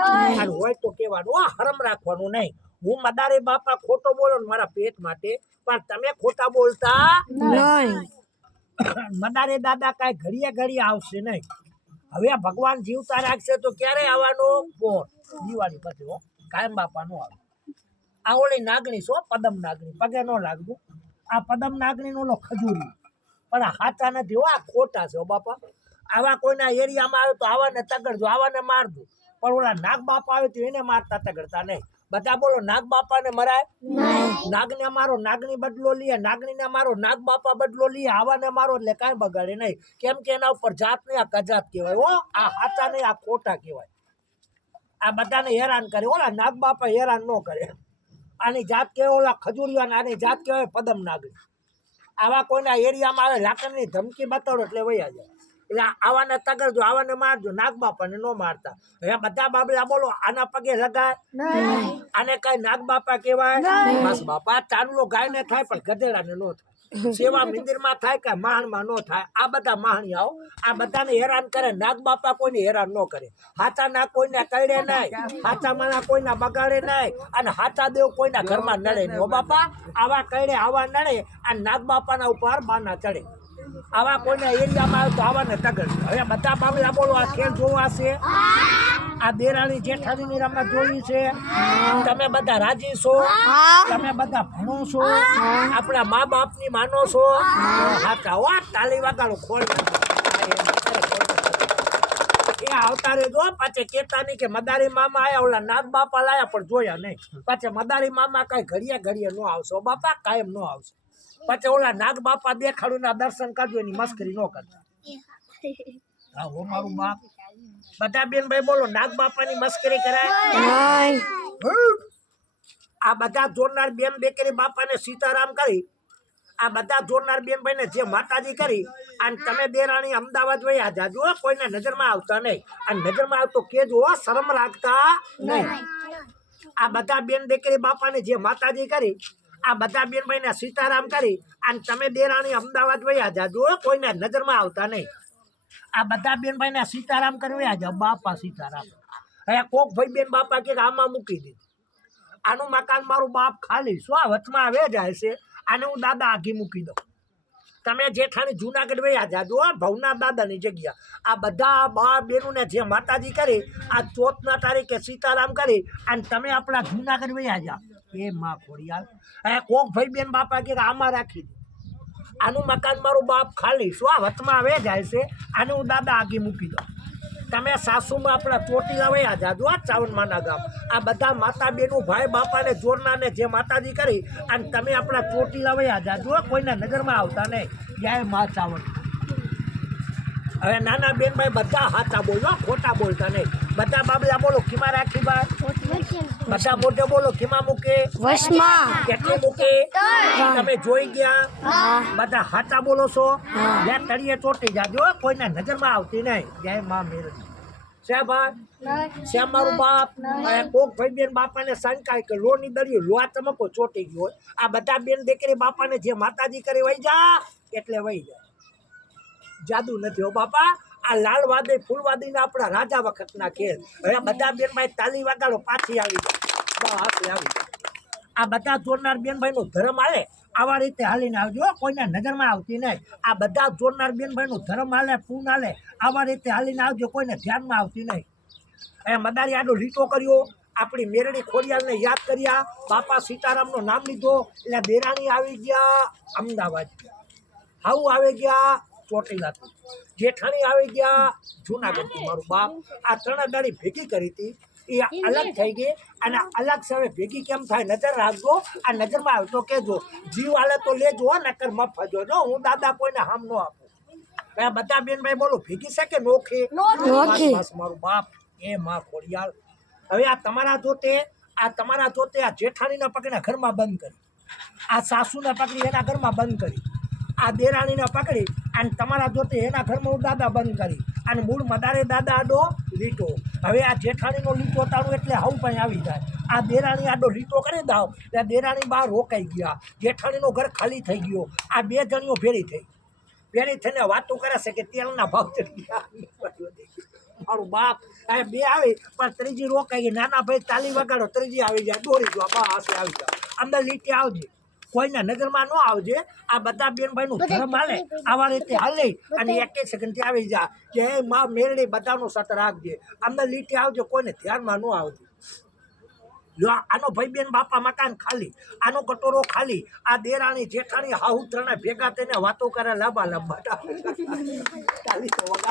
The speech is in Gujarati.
અને હોય તો કહેવાનું "આ હરમ રાખવાનું નહીં. હું મદારે બાપા ખોટો બોલો ને મારા પેટ માટે પણ તમે ખોટા બોલતા નહીં. મદારે દાદા કાંઈ ઘડીએ ઘડીએ આવશે નહીં. હવે ભગવાન જીવતા રાખશે તો ક્યારે આવવાનું? કોણ? દિવાળી પછી હો. કાયમ બાપાનો આવે. આ ઓલી નાગણી છો પદમ નાગણી. પગે ન લાગવું. આ પદમ નાગણી નો ખજૂરી. પણ આ હાચા નથી હો આ ખોટા છે હો બાપા. આવા કોઈના એરિયામાં આવે તો આવાને તગડજો આવાને મારજો. પણ ઓલા નાગ બાપા આવે તો એને મારતા કરતા નહીં. બધા બોલો નાગ બાપાને મરાય નાગને મારો નાગની બદલો લઈએ નાગનીને મારો નાગ બાપા બદલો લઈએ આવાને મારો એટલે કાંઈ બગાડે નહીં. કેમ કે એના ઉપર જાત નહીં આ કજાત કહેવાય. હો આ હાચા નહીં આ ખોટા કહેવાય. આ બધાને હેરાન કરે. ઓલા નાગ બાપા હેરાન ન કરે. આની જાત કહેવાય ઓલા ખજૂરિયા આની જાત કહેવાય પદમ નાગની આવા કોઈના એરિયામાં આવે લાકડની ધમકી બતાડો એટલે વયા જાય. આવાને તગડજો આવાને મારજો નાગ બાપાને ન મારતા. હવે બધા બાબલા બોલો આના પગે લગાય. આને કઈ નાગ બાપા કહેવાય બસ બાપા ચાંદલો ગાયને થાય પણ ગધેડાને ન થાય. સેવા મંદિરમાં થાય કે માહણમાં ન થાય? આ બધા માહણીયાઓ આ બધાને હેરાન કરે. નાગ બાપા કોઈને હેરાન ન કરે. હાથા ના કોઈને કઈડે નહીં. હાથા માના કોઈના બગાડે નહીં. અને હાથા દેવ કોઈના ઘરમાં નડે નહીં. બાપા આવા કઈડે આવા નડે. અને નાગ બાપાના ઉપર બાના ચડે. આવા કોઈના એરિયામાં આવે તો નતા કરતા હવે બધા બાબલા બોલો, આ ખેલ જોવા છે. આ દેરાણી જેઠાણીની રમત જોઈ છે. તમે બધા રાજી છો? તમે બધા ભણો છો? આપણા મા બાપની માનો છો? હાચા હો તાલી વાગાડો, ખોલ એ આવતા જો પાછે કેતા કે મદારી મામા આયા, ઓલા નાગ બાપા લાયા, પણ જોયા નહીં. પાછે મદારી મામા કઈ ઘડિયા ઘડિયા નો આવશો. બાપા, કાયમ નો આવશે. પછી ઓલા નાગ બાપા દેખાડું ના દર્શન કરજો એની મસ્કરી ન કરતા. હા હો મારું બાપ. બધા બેન ભાઈ બોલો નાગ બાપાની મસ્કરી કરાય? આ બધા જોડનાર બેન બેકરી બાપાને સીતારામ કરી. આ બધા જોડનાર બેન ભાઈને જે માતાજી કરી અને તમે દેરાણી અમદાવાદ વયા જાજો કોઈને નજરમાં આવતા નહીં. અને નજરમાં આવતો કેજો હો, શરમ રાખતા નહીં. આ બધા બેન બેકરી બાપાને જે માતાજી કરી આ બધા બેન ભાઈને સીતારામ કરી અને તમે દેરાણી અમદાવાદ વયા જાજો કોઈને નજરમાં આવતા નહીં. આ બધા બેન ભાઈને સીતારામ કરી વયા જાઓ. બાપા સીતારામ. હવે કોક ભાઈ બેન બાપા કે આમાં મૂકી દીધું. આનું મકાન મારું બાપ ખાલી. શું આ વચમાં આવે જાય છે આને હું દાદા આઘી મૂકી દઉં. તમે જેઠાણી જુનાગઢ વયા જાજો આ ભવના દાદાની જગ્યા. આ બધા બા બેનુને જે માતાજી કરી, આ ચોથના તારીખે સીતારામ કરી અને તમે આપણા જુનાગઢ વયા જા. એ માં ખોડિયાલ એ કોક ભાઈ બેન બાપા કે આમાં રાખી દે. આનું મકાન મારું બાપ ખાલી શું આ વચમાં આવે જાય છે? આને હું દાદા આગી મૂકી દઉં. તમે સાસુમાં આપણા ચોટીલા વયા જાજો, આ ચાવનમાના ગામ. આ બધા માતા બેનું ભાઈ બાપાને જોરનાને જે માતાજી કરી, અને તમે આપણા ચોટીલા વયા જાજો કોઈના નગરમાં આવતા નહીં. જય મા ચાવન. હવે નાના બેન ભાઈ બધા હાથા બોલો ખોટા બોલતા નહીં. બધા બાબલા બોલો ખીમા રાખી બા બધા મોઢે બોલો ખીમા મૂકે. વશમાં. કેટલું મૂકે? તમે જોઈ ગયા? બધા હાચા બોલો છો? જ્યાં તળિયે ચોટી જાજો કોઈના નજરમાં આવતી નહીં. જય મા મેરજી શ્યા ભાઈ? શ્યા મારું બાપ? કોક ભાઈ બેન બાપાને શંકાય કે લોની દરિયો લોહા ચમકો ચોટી ગયો આ બધા બેન દીકરી બાપાને જે માતાજી કરી વહી જા એટલે વહી જાય જાદુ નથી હો બાપા. આ લાલવાદી, ફૂલવાદીના આપણા રાજા વખતના ખેલ. હવે બધા બેનભાઈ તાલી વગાડો, પાછી આવી જાય આવી આ બધા જોરનાર બેનભાઈનો ધર્મ આવે આવા રીતે હાલીને આવજો કોઈને નજરમાં આવતી નહીં. આ બધા જોરનાર બેનભાઈનું ધર્મ હાલે, પૂન હાલે. આવા રીતે હાલીને આવજો, કોઈને ધ્યાનમાં આવતી નહીં. એ મદારી આડો લીટો કર્યો. આપણી મેરડી ખોડિયાલને યાદ કર્યા. બાપા સીતારામનું નામ લીધો. એટલે દેરાણી આવી ગયા. અમદાવાદ. હાઉ આવી ગયા. ચોટીલાથી જેઠાણી આવી ગયા જુનાગઢથી મારું બાપ. આ ત્રણ ગાડી ભેગી કરી હતી. એ અલગ થઈ ગઈ અને અલગ હવે ભેગી કેમ થાય નજર રાખજો. આ નજરમાં આવતો કેજો જીવ હાલે તો લેજો નકર મફત જો હું દાદા કોઈને હામ ન આપું. મેં બધા બેનભાઈ બોલો ભેગી છે કે નોખી? મારું બાપ એ માં ખોડિયાલ હવે આ તમારા જોતે આ તમારા જોતે આ જેઠાણીના પકડીને ઘરમાં બંધ કરી. આ સાસુના પકડી એના ઘરમાં બંધ કરી. આ દેરાણીને પકડી અને તમારા જોતે એના ઘરમાં હું દાદા બંધ કરી. અને મૂળ મદારે દાદા આડો લીટો. હવે આ જેઠાણીનો લીટો તાણું એટલે હવ પણ આવી જાય. આ દેરાણી આડો લીટો કરી દાવ. એટલે દેરાણી બહાર રોકાઈ ગયા. જેઠાણીનો ઘર ખાલી થઈ ગયો. આ બે જણીઓ ભેળી થઈ. ભેળી થઈને વાતો કરે છે કે તેલના ભાવ ચડી ગયા. મારું બાપ આ બે આવે, પણ ત્રીજી રોકાઈ ગઈ. નાના ભાઈ તાલી વગાડો, ત્રીજી આવી જાય. દોરી જો, બા હશે આવી જાય. અંદર લીટી આવજે. કોઈના નગરમાં ન આવજે આ બધા બેનભાઈ નું ધર્મ હાલે. આવા રીતે હાલે અને એક એક સેકન્ડથી આવી જા. જય માં મેરડી બધાનું સત રાખજે. અંદર લીટી આવજો કોઈને ધ્યાનમાં ન આવજે આનો ભાઈ બેન બાપા મકાન ખાલી આનો કટોરો ખાલી આ દેરાણી જેઠાણી હાહુ ત્રણે ભેગા થઈને વાતો કરે લાંબા લાંબા.